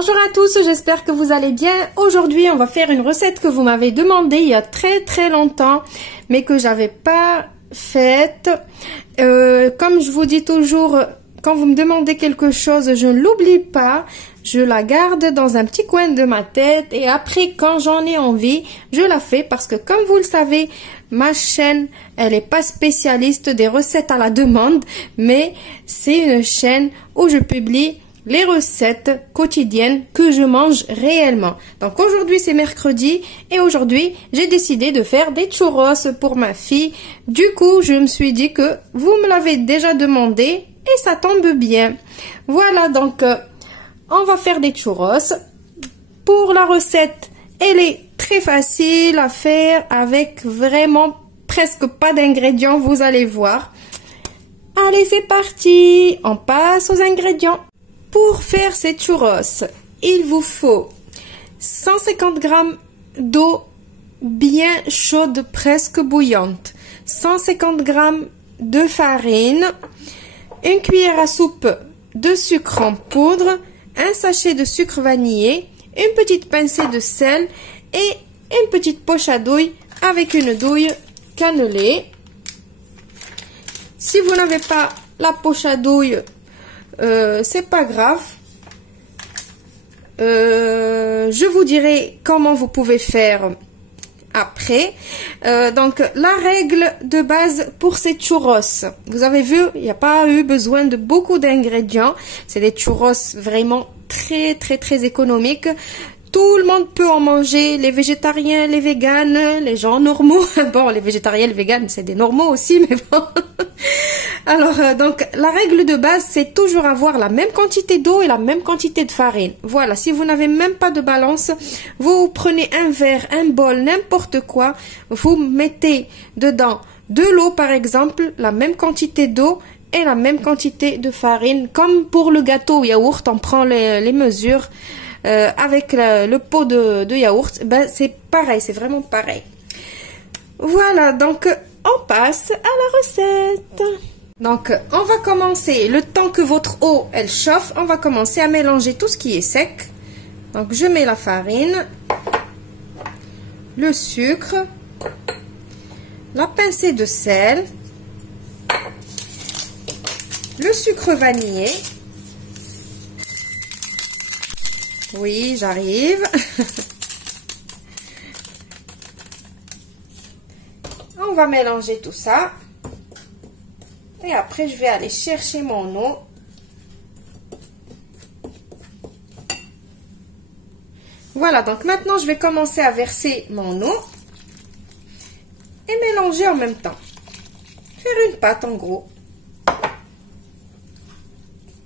Bonjour à tous, j'espère que vous allez bien. Aujourd'hui, on va faire une recette que vous m'avez demandé il y a très longtemps, mais que j'avais pas faite. Comme je vous dis toujours, quand vous me demandez quelque chose, je ne l'oublie pas. Je la garde dans un petit coin de ma tête et après, quand j'en ai envie, je la fais parce que comme vous le savez, ma chaîne, elle n'est pas spécialiste des recettes à la demande, mais c'est une chaîne où je publie les recettes quotidiennes que je mange réellement. Donc aujourd'hui c'est mercredi et aujourd'hui j'ai décidé de faire des churros pour ma fille. Du coup je me suis dit que vous me l'avez déjà demandé et ça tombe bien. Voilà, donc on va faire des churros. Pour la recette, elle est très facile à faire avec vraiment presque pas d'ingrédients, vous allez voir. Allez, c'est parti, on passe aux ingrédients. Pour faire ces churros, il vous faut 150 g d'eau bien chaude, presque bouillante, 150 g de farine, une cuillère à soupe de sucre en poudre, un sachet de sucre vanillé, une petite pincée de sel et une petite poche à douille avec une douille cannelée. Si vous n'avez pas la poche à douille, c'est pas grave. Je vous dirai comment vous pouvez faire après. Donc la règle de base pour ces churros, vous avez vu, il n'y a pas eu besoin de beaucoup d'ingrédients. C'est des churros vraiment très économiques. Tout le monde peut en manger, les végétariens, les véganes, les gens normaux. Bon, les végétariens, les véganes, c'est des normaux aussi, mais bon. Alors, donc, la règle de base, c'est toujours avoir la même quantité d'eau et la même quantité de farine. Voilà, si vous n'avez même pas de balance, vous prenez un verre, un bol, n'importe quoi, vous mettez dedans de l'eau, par exemple, la même quantité d'eau et la même quantité de farine. Comme pour le gâteau au yaourt, on prend les mesures. Avec le pot de yaourt, ben c'est pareil, c'est vraiment pareil. Voilà, donc on passe à la recette. Donc on va commencer, le temps que votre eau elle chauffe, on va commencer à mélanger tout ce qui est sec. Donc je mets la farine, le sucre, la pincée de sel, le sucre vanillé. Oui, j'arrive. On va mélanger tout ça. Et après, je vais aller chercher mon eau. Voilà, donc maintenant, je vais commencer à verser mon eau. Et mélanger en même temps. Faire une pâte en gros.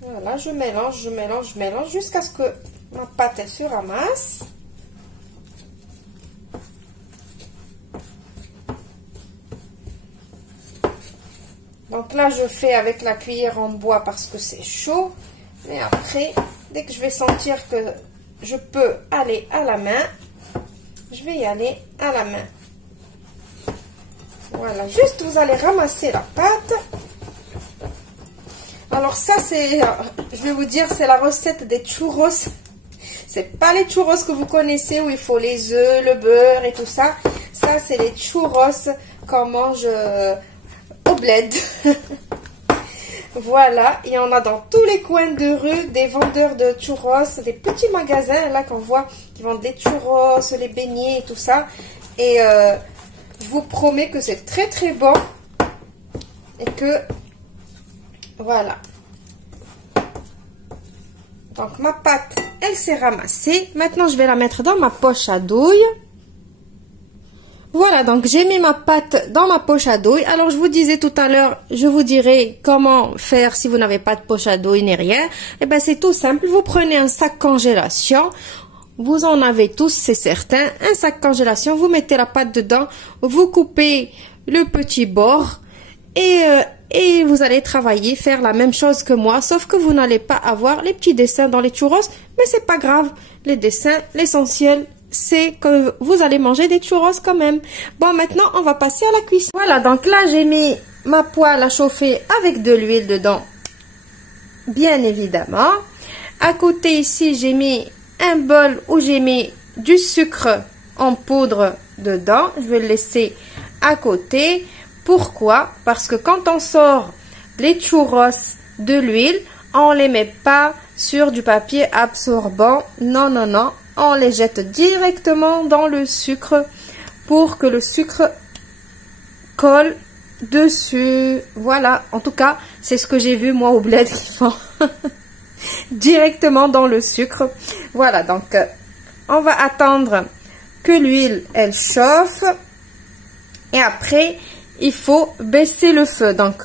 Voilà, je mélange jusqu'à ce que ma pâte elle se ramasse. Donc là je fais avec la cuillère en bois parce que c'est chaud. Mais après, dès que je vais sentir que je peux aller à la main, je vais y aller à la main. Voilà, juste vous allez ramasser la pâte. Alors ça c'est, je vais vous dire, c'est la recette des churros. C'est pas les churros que vous connaissez où il faut les œufs, le beurre et tout ça. Ça, c'est les churros qu'on mange au bled. Voilà, il y en a dans tous les coins de rue, des vendeurs de churros, des petits magasins là qu'on voit qui vendent les churros, les beignets et tout ça. Et je vous promets que c'est très bon et que voilà. Donc ma pâte, elle s'est ramassée. Maintenant, je vais la mettre dans ma poche à douille. Voilà, donc j'ai mis ma pâte dans ma poche à douille. Alors, je vous disais tout à l'heure, je vous dirai comment faire si vous n'avez pas de poche à douille ni rien. Eh bien, c'est tout simple. Vous prenez un sac congélation. Vous en avez tous, c'est certain. Un sac congélation, vous mettez la pâte dedans. Vous coupez le petit bord. Et vous allez travailler, faire la même chose que moi, sauf que vous n'allez pas avoir les petits dessins dans les churros, mais c'est pas grave. Les dessins, l'essentiel, c'est que vous allez manger des churros quand même. Bon, maintenant, on va passer à la cuisson. Voilà, donc là, j'ai mis ma poêle à chauffer avec de l'huile dedans, bien évidemment. À côté, ici, j'ai mis un bol où j'ai mis du sucre en poudre dedans. Je vais le laisser à côté. Pourquoi? Parce que quand on sort les churros de l'huile, on les met pas sur du papier absorbant. Non, non, non. On les jette directement dans le sucre pour que le sucre colle dessus. Voilà. En tout cas, c'est ce que j'ai vu moi au bled qu'ils font. Directement dans le sucre. Voilà. Donc, on va attendre que l'huile, elle chauffe. Et après, il faut baisser le feu. Donc,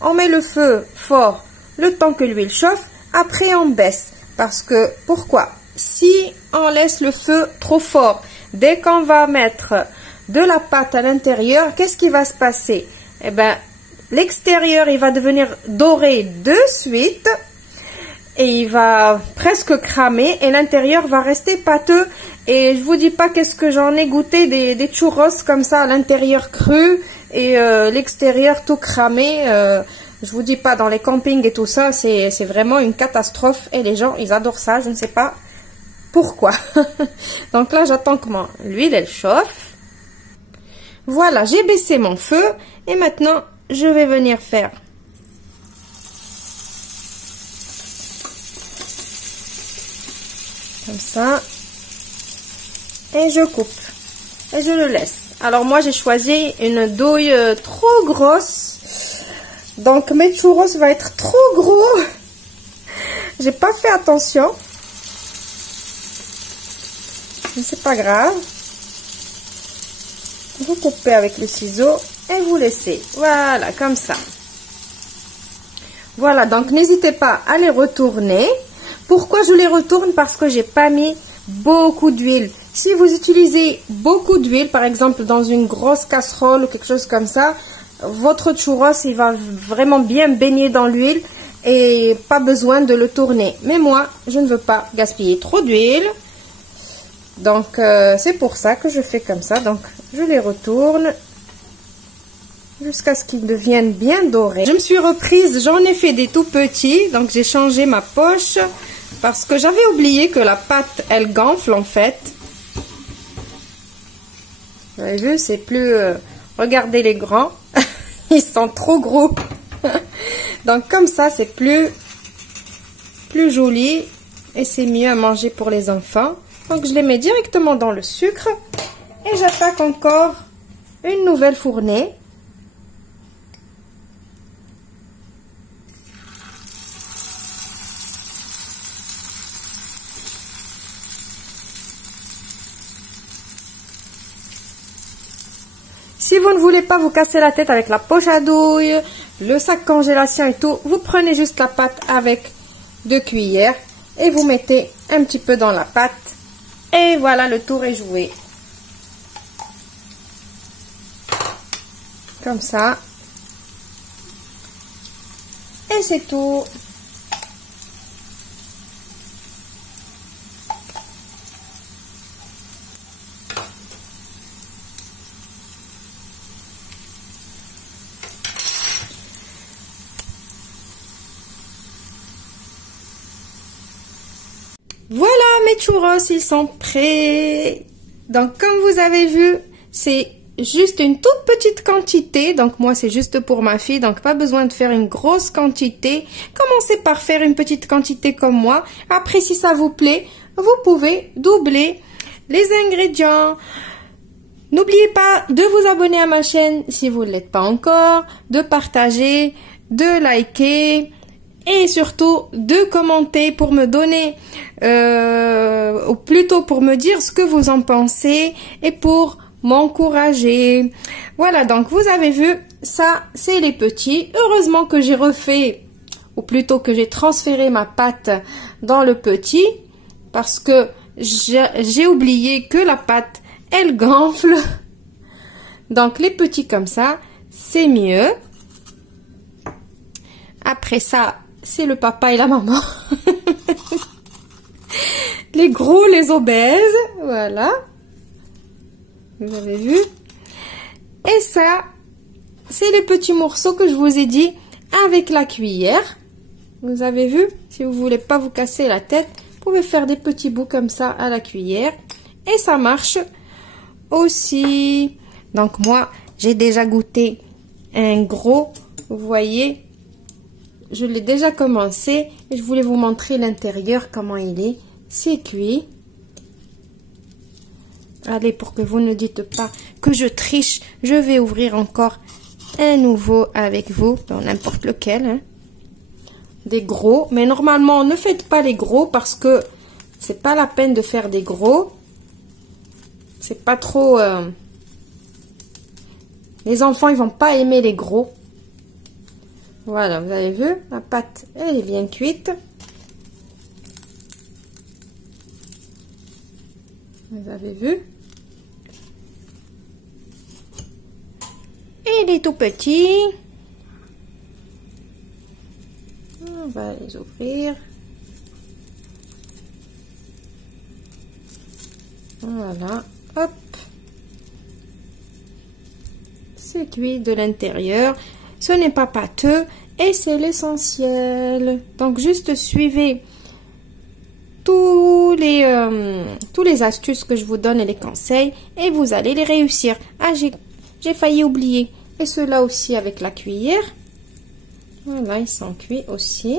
on met le feu fort le temps que l'huile chauffe. Après, on baisse. Parce que, pourquoi? Si on laisse le feu trop fort, dès qu'on va mettre de la pâte à l'intérieur, qu'est-ce qui va se passer? Eh bien, l'extérieur, il va devenir doré de suite. Et il va presque cramer. Et l'intérieur va rester pâteux. Et je vous dis pas qu'est-ce que j'en ai goûté des churros comme ça, à l'intérieur cru. Et l'extérieur tout cramé. Je vous dis pas, dans les campings et tout ça, c'est vraiment une catastrophe. Et les gens, ils adorent ça. Je ne sais pas pourquoi. Donc là, j'attends que l'huile, elle chauffe. Voilà, j'ai baissé mon feu. Et maintenant, je vais venir faire comme ça. Et je coupe. Et je le laisse. Alors moi, j'ai choisi une douille trop grosse. Donc mes churros vont être trop gros. J'ai pas fait attention. Mais c'est pas grave. Vous coupez avec le ciseau et vous laissez. Voilà, comme ça. Voilà, donc n'hésitez pas à les retourner. Pourquoi je les retourne? Parce que j'ai pas mis beaucoup d'huile. Si vous utilisez beaucoup d'huile, par exemple dans une grosse casserole ou quelque chose comme ça, votre churros, il va vraiment bien baigner dans l'huile et pas besoin de le tourner. Mais moi, je ne veux pas gaspiller trop d'huile. Donc, c'est pour ça que je fais comme ça. Donc, je les retourne jusqu'à ce qu'ils deviennent bien dorés. Je me suis reprise, j'en ai fait des tout petits. Donc, j'ai changé ma poche parce que j'avais oublié que la pâte, elle gonfle en fait. Vous avez vu, c'est plus... regardez les grands. Ils sont trop gros. Donc, comme ça, c'est plus joli. Et c'est mieux à manger pour les enfants. Donc, je les mets directement dans le sucre. Et j'attaque encore une nouvelle fournée. Si vous ne voulez pas vous casser la tête avec la poche à douille, le sac congélation et tout, vous prenez juste la pâte avec 2 cuillères et vous mettez un petit peu dans la pâte. Et voilà, le tour est joué. Comme ça. Et c'est tout. Voilà, mes churros, ils sont prêts. Donc, comme vous avez vu, c'est juste une toute petite quantité. Donc, moi, c'est juste pour ma fille. Donc, pas besoin de faire une grosse quantité. Commencez par faire une petite quantité comme moi. Après, si ça vous plaît, vous pouvez doubler les ingrédients. N'oubliez pas de vous abonner à ma chaîne si vous ne l'êtes pas encore, de partager, de liker. Et surtout de commenter pour me donner, ou plutôt pour me dire ce que vous en pensez et pour m'encourager. Voilà, donc vous avez vu, ça c'est les petits. Heureusement que j'ai refait, ou plutôt que j'ai transféré ma pâte dans le petit, parce que j'ai oublié que la pâte, elle gonfle. Donc les petits comme ça, c'est mieux. Après ça, c'est le papa et la maman. Les gros, les obèses. Voilà. Vous avez vu. Et ça, c'est les petits morceaux que je vous ai dit avec la cuillère. Vous avez vu. Si vous voulez pas vous casser la tête, Vous pouvez faire des petits bouts comme ça à la cuillère. Et ça marche aussi. Donc moi, j'ai déjà goûté un gros. Vous voyez, je l'ai déjà commencé. Et je voulais vous montrer l'intérieur, comment il est. C'est cuit. Allez, pour que vous ne dites pas que je triche, je vais ouvrir encore un nouveau avec vous, dans n'importe lequel. Hein. Des gros, mais normalement, ne faites pas les gros parce que c'est pas la peine de faire des gros. C'est pas trop... Les enfants, ils vont pas aimer les gros. Voilà, vous avez vu, la pâte, elle est bien cuite. Vous avez vu? Et il est tout petit. On va les ouvrir. Voilà, hop. C'est cuit de l'intérieur. Ce n'est pas pâteux et c'est l'essentiel. Donc, juste suivez tous les astuces que je vous donne et les conseils et vous allez les réussir. Ah, j'ai failli oublier. Et ceux-là aussi avec la cuillère. Voilà, ils sont cuits aussi.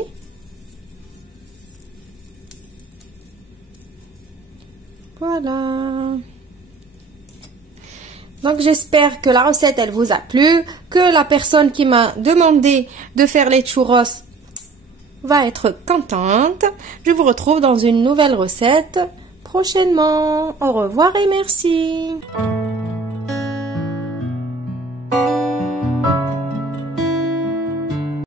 Voilà. Donc, j'espère que la recette, elle vous a plu, que la personne qui m'a demandé de faire les churros va être contente. Je vous retrouve dans une nouvelle recette prochainement. Au revoir et merci.